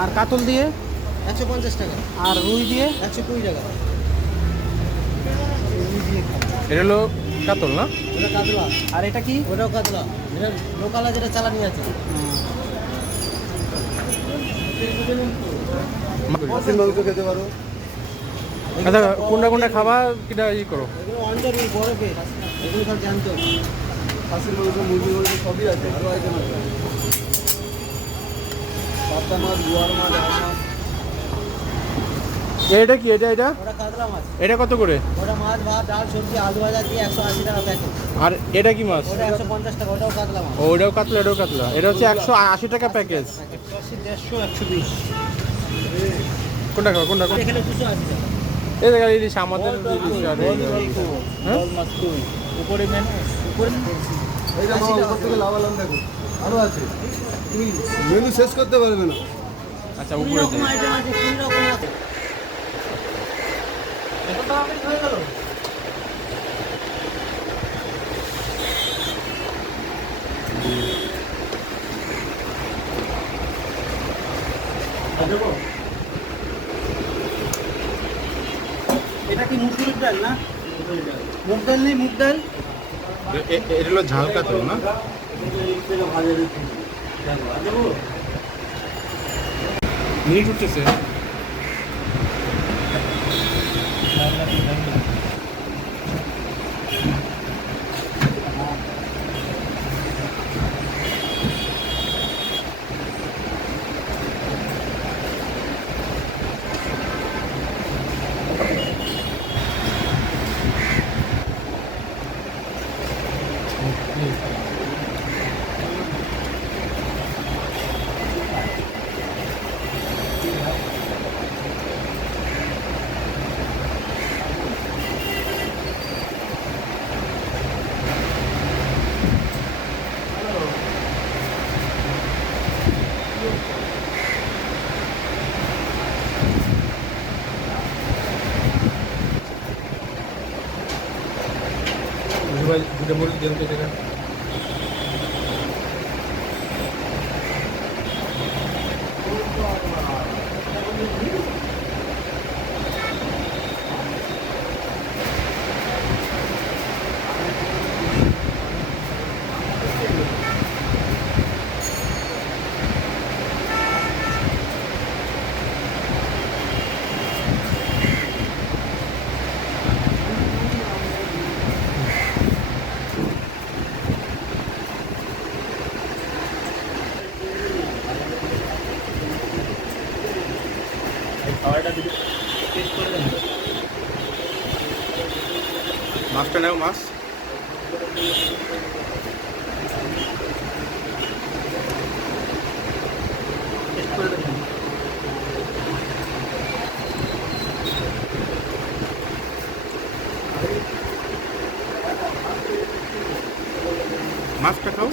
আর কাতল দিয়ে 150 টাকা। আর রুই দিয়ে 120 টাকা। এটা হলো কাতল না? ওটা কাতলা। আর এটা কি? ওটাও কাতলা। এটা লোকাল যেটা চালানি আছে। খাসির মাংস খেতে পারো। আচ্ছা, কোনটা কোনটা খাবার কিটা করো? এগুলো অন্ডার বড় পিস। এগুলো সব জানতো। খাসির মাংস, মুরগির মাংস সবই আছে। আরো আইটেম আছে। পাবদা মাছ, গুয়ার মাছ, আর মাছ। এটা কি? এটা ওটা কাতলা মাছ। এটা কত করে? ওটা মাছ, ভাত, ডাল, সবজি, আলু ভাজা দিয়ে 180 টাকা প্যাকেট। আর এটা কি মাছ? ওটা 150 টাকা। ওটাও কাতলা মাছ। ওটাও কাতলা, এটাও কাতলা। এটা হচ্ছে 180 টাকা প্যাকেজ। 180, 150, 120। কোনটা খাবো? কোনটা? এখানে 280 টাকা। এই জায়গায় ইলিশ আমাদের ইলিশ আর এই হ্যাঁ? উপরে মেনু, উপরে এই যে মামা উপর থেকে লাভালাম দেখো। আরো আছে। তুমি মেনু শেষ করতে পারবে না। আচ্ছা, তিন উপরে রকম আইটেম আছে, 3 রকম আছে। এখন তো আপনি হয়ে গেল। এটা কি মুসুরির ডাল না? মুগ ডাল নেই? মুগ ডাল এটা হলো ঝাল কাতল না? মিনিট উঠতেছে। দুটো মরিচ দেন তো এটা। মাছটা নাও, মাছ মাছটা খাও।